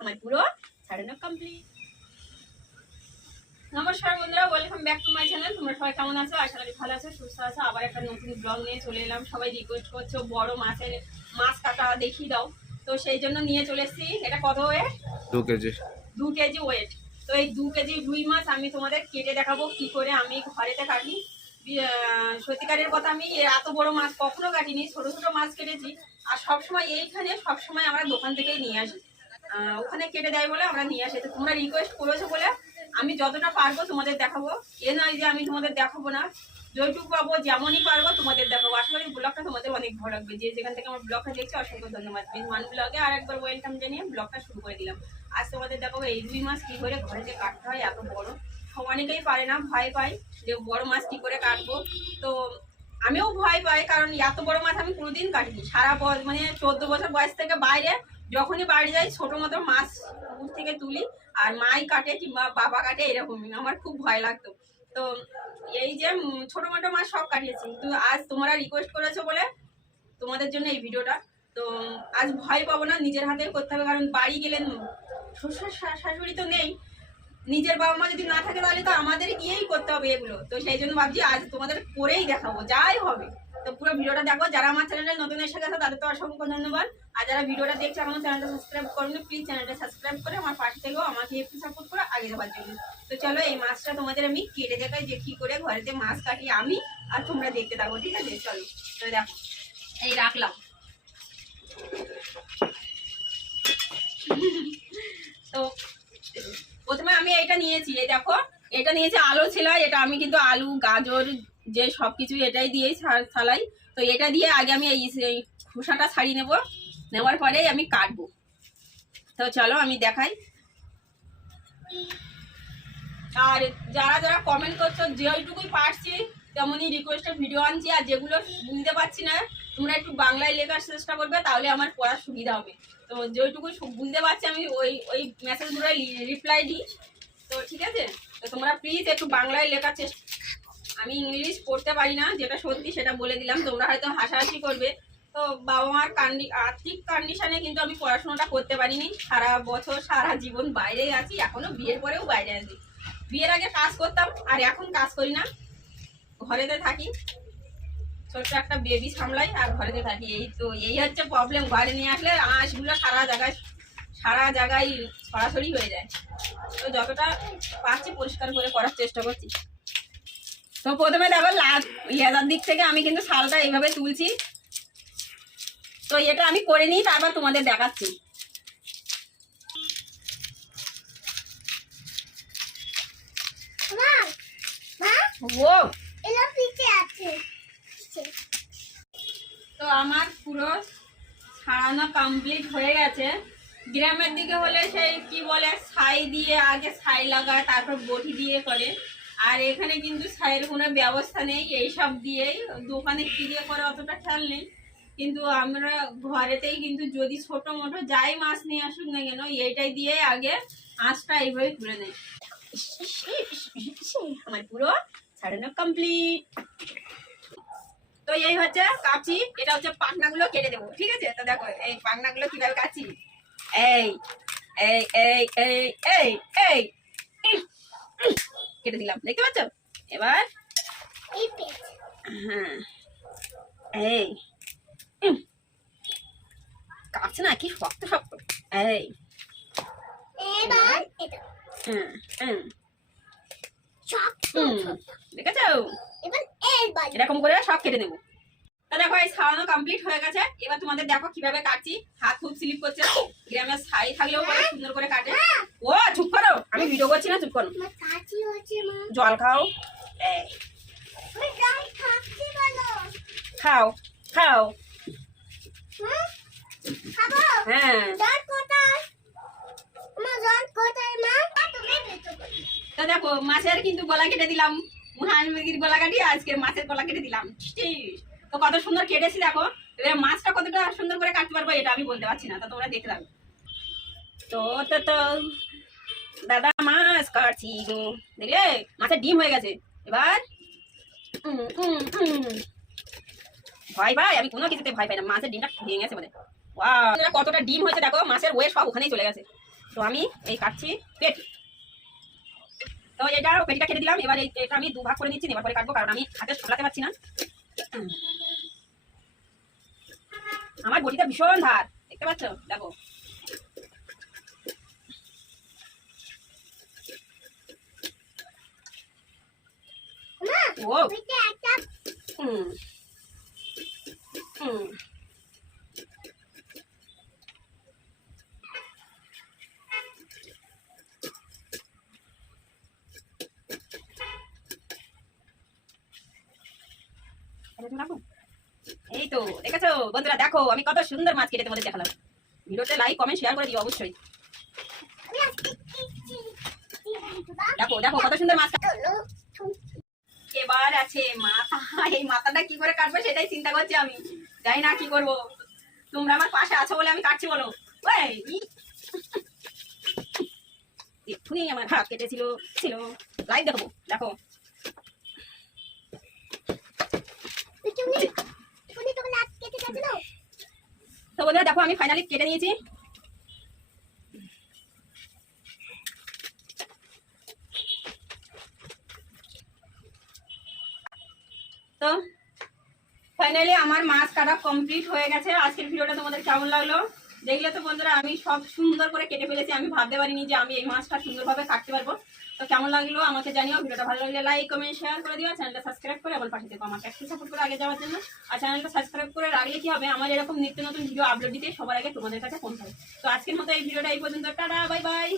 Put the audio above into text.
আমার পুরো ছাড়ানো কমপ্লিট নমস্কার বন্ধুরা welcome back to my channel তোমরা সবাই কেমন আছো? আশা করি ভালো আছো সুস্থ আছো। আবার একটা নতুন ব্লগ নিয়ে চলে এলাম। সবাই রিকোয়েস্ট করছ বড় মাছের মাছ কাটা দেখিয়ে দাও। তো সেই জন্য নিয়ে চলে এসেছি। এটা কত ওয়েট দু কেজি। দু কেজি ওয়েট তো এই দু কেজি রুই মাছ আমি তোমাদের কেটে দেখাবো কি করে আমি ঘরেতে কাটি। সত্যিকারের কথা আমি এত বড় মাছ কখনো কাটিনি, ছোট ছোট মাছ কেটেছি। আর সবসময় এইখানে সবসময় আমরা দোকান থেকেই নিয়ে আসি। ওখানে কেটে দেয় বলে আমরা নিয়ে আসি। তোমরা রিকোয়েস্ট করেছ বলে আমি যতটা পারব তোমাদের দেখাবো। এ নয় যে আমি তোমাদের দেখাবো না। যেটুকু পাবো, যেমনই পারব তোমাদের দেখাবো। আশা করি ব্লগটা তোমাদের অনেক ভালো লাগবে। যে যেখান থেকে আমার ব্লগটা দেখছি, অসংখ্য ধন্যবাদ। ওয়ান ব্লগে আর একবার ওয়েলকাম জানিয়ে ব্লগটা শুরু করে দিলাম। আজ তোমাদের দেখাবো এই দুই মাস কী করে ঘরে যে কাটতে হয়, এত বড়। অনেকেই পারে না, ভয় পায় যে বড় মাছ কি করে কাটবো। তো আমিও ভয় পাই, কারণ এত বড় মাছ আমি কোনোদিন কাটিনি। সারা মানে চোদ্দ বছর বয়স থেকে বাইরে, যখনই বাড়ি যাই, ছোট মতো মাছ পুকুর থেকে তুলি, আর মাই কাটে কিংবা বাবা কাটে, এরকমই। আমার খুব ভয় লাগতো। তো এই যে ছোট মোটো মাছ সব কাটিয়েছি। কিন্তু আজ তোমরা রিকোয়েস্ট করেছ বলে তোমাদের জন্য এই ভিডিওটা। তো আজ ভয় পাবো না, নিজের হাতে করতে হবে, কারণ বাড়ি গেলেন শ্বশুর শাশুড়ি তো নেই। নিজের বাবা মা যদি না থাকে তাহলে তো আমাদের গিয়েই করতে হবে এগুলো। তো সেই জন্য ভাবছি আজ তোমাদের করেই দেখাবো, যাই হবে। তো পুরো ভিডিওটা দেখো, যারা আমার চ্যানেলে নতুন এসে গেছে, তাদের তো অসংখ্য ধন্যবাদ। আর যারা ভিডিওটা দেখছে, এখনও চ্যানেলটা সাবস্ক্রাইব করুন প্লিজ চ্যানেলটা সাবস্ক্রাইব করে আমার পাশে থেকেও আমাকে একটু সাপোর্ট করে আগে যাওয়ার জন্য। তো চলো, এই মাছটা তোমাদের আমি কেটে দেখাই যে কী করে ঘরেতে মাছ কাটি আমি আর তোমরা দেখতে থাকো, ঠিক আছে? চলো, তো দেখো, এই রাখলাম। তো আমি এটা নিয়েছি, এই দেখো। এটা নিয়েছি আলু ছিল এটা আমি কিন্তু আলু, গাজর, যে সব কিছু এটাই দিয়েই সা- সালাই। তো এটা দিয়ে আগে আমি এই খোসাটা ছাড়িয়ে নেব। নেওয়ার পরেই আমি কাটবো। তো চলো আমি দেখাই। আর যারা যারা কমেন্ট করছ যেইটুকুই পারছি, তেমনই রিকোয়েস্টের ভিডিও আনছি। আর যেগুলো বুঝতে পারছি না, তোমরা একটু বাংলায় লেখার চেষ্টা করবে, তাহলে আমার পড়ার সুবিধা হবে। তো যেইটুকু বুঝতে পারছি আমি, ওই ওই মেসেজগুলো রিপ্লাই দিই। তো ঠিক আছে? তো তোমরা প্লিজ একটু বাংলায় লেখার চেষ্টা আমি ইংলিশ পড়তে পারি না, যেটা সত্যি সেটা বলে দিলাম। তোমরা হয়তো হাসাহাসি করবে। তো বাবা মার কান্ডি আর্থিক কন্ডিশনে কিন্তু আমি পড়াশোনাটা করতে পারিনি। সারা বছর, সারা জীবন বাইরে আছি। এখনও বিয়ের পরেও বাইরে আছি। বিয়ের আগে কাজ করতাম, আর এখন কাজ করি না। ঘরেতে থাকি। ছোট্ট একটা বেবি সামলাই আর ঘরেতে থাকি। এই তো, এই হচ্ছে প্রবলেম ঘরে নিয়ে আসলে আঁশগুলো সারা জায়গায় সারা জায়গায় সরাসরি হয়ে যায়। তো যতটা পারছি পরিষ্কার করে করার চেষ্টা করছি। তো প্রথমে দেখো লাস্ট ইয়াদার দিক থেকে আমি কিন্তু শালটা এইভাবে তুলছি। তো এটা আমি করে নিই তারপর তোমাদের দেখাচ্ছি। ও। তো আমার পুরো ছাড়ানো কমপ্লিট হয়ে গেছে। গ্রামের দিকে হলে সেই কি বলে, ছাই দিয়ে আগে ছাই লাগায়, তারপর বটি দিয়ে করে। আর এখানে কিন্তু ছাইয়ের কোনো ব্যবস্থা নেই, এইসব দিয়েই দোকানে কি দিয়ে করে অতটা খেয়াল নেই। কিন্তু আমরা ঘরেতেই কিন্তু যদি ছোট মোটো যাই মাছ নিয়ে আসুক না কেন, এইটাই দিয়ে আগে আঁচটা এইভাবে তুলে নেই আমার পুরো ছাড়ানো কমপ্লিট তো এই হচ্ছে কাচি, এটা হচ্ছে পাখনাগুলো কেটে দেবো, ঠিক আছে? তো দেখো, এই পাখনাগুলো কীভাবে কাচি? এই এই এই এই এই এই কেটে দিলাম দেখতে পাচ্ছ এবার হ্যাঁ এই কাটছে না কি শক্ত শক্ত এই এবার এটা হুম হুম হুম দেখেছ এরকম করে সব কেটে নেব তা দেখো এই ছাড়ানো কমপ্লিট হয়ে গেছে। এবার তোমাদের দেখো কীভাবে কাটছি। হাত খুব স্লিপ করছে। গ্রামের ছাই থাকলেও পরে সুন্দর করে কাটে। ও চুপ করো। আমি ভিডিও করছি না চুপ করো। জল খাও। বলো। খাও খাও। হ্যাঁ। তো দেখো মাছের কিন্তু গলা কেটে দিলাম। হাঁস মুরগির গলা কাটি আজকে মাছের গলা কেটে দিলাম। তো কত সুন্দর কেটেছি দেখো। এবার মাছটা কতটা সুন্দর করে কাটতে পারব এটা আমি বলতে পারছি না তো তোমরা দেখলাম তো তো তো। দাদা মাছ কাটছি। দেখলে? মাছের ডিম হয়ে গেছে। এবার। ভয় পাই আমি কোনো কিছুতে ভয় পাই না। মাছের ডিমটা ভেঙে গেছে Wow! বন্ধুরা, কতটা ডিম হয়েছে দেখো। মাছের ওয়ে সব ওখানেই চলে গেছে। তো আমি এই কাটছি পেটি। তো এটা পেটিটা কেটে দিলাম। এবার এটা আমি দুভাগ করে নিচ্ছি এবার পরে কাটবো কারণ আমি হাতে সামলাতে পারছি না। আমার বটিটা ভীষণ ধার দেখতে পাচ্ছ? দেখো। ও। হুম। হুম এই তো দেখেছ বন্ধুরা দেখো, আমি কত সুন্দর মাছ কেটে তোমাদের দেখালাম। ভিডিওতে লাইক কমেন্ট শেয়ার করে দিও অবশ্যই। দেখো দেখো, কত সুন্দর মাছ এবার আছে মাথা। এই মাথাটা কি করে কাটবো সেটাই চিন্তা করছি আমি। জানি না কি করব। তোমরা আমার পাশে আছো বলে আমি কাটছি বলো। এক্ষুনি আমার হাত কেটেছিল, ছিল। লাইভ দেখো দেখো। তো বন্ধুরা, দেখো আমি ফাইনালি কেটে নিয়েছি। তো ফাইনালি আমার মাছ কাটা কমপ্লিট হয়ে গেছে। আজকের ভিডিওটা তোমাদের কেমন লাগল? দেখলে তো বন্ধুরা, আমি সব সুন্দর করে কেটে ফেলেছি। আমি ভাবতে পারিনি যে আমি এই মাছটা সুন্দরভাবে কাটতে পারব। তো কেমন লাগল আমাকে জানিও, ভিডিওটা ভালো লাগলে লাইক কমেন্ট শেয়ার করে দিও চ্যানেলটা সাবস্ক্রাইব করে আমার পাঠিয়ে দেবো আমাকে একটু সাপোর্ট করে আগে যাওয়ার জন্য। আর চ্যানেলটা সাবস্ক্রাইব করে রাখলে কি হবে, আমার এরকম নিত্য নতুন ভিডিও আপলোড দিতে সবার আগে তোমাদের কাছে পৌঁছাবে তো আজকের মতো এই ভিডিওটা এই পর্যন্ত। Tata bye bye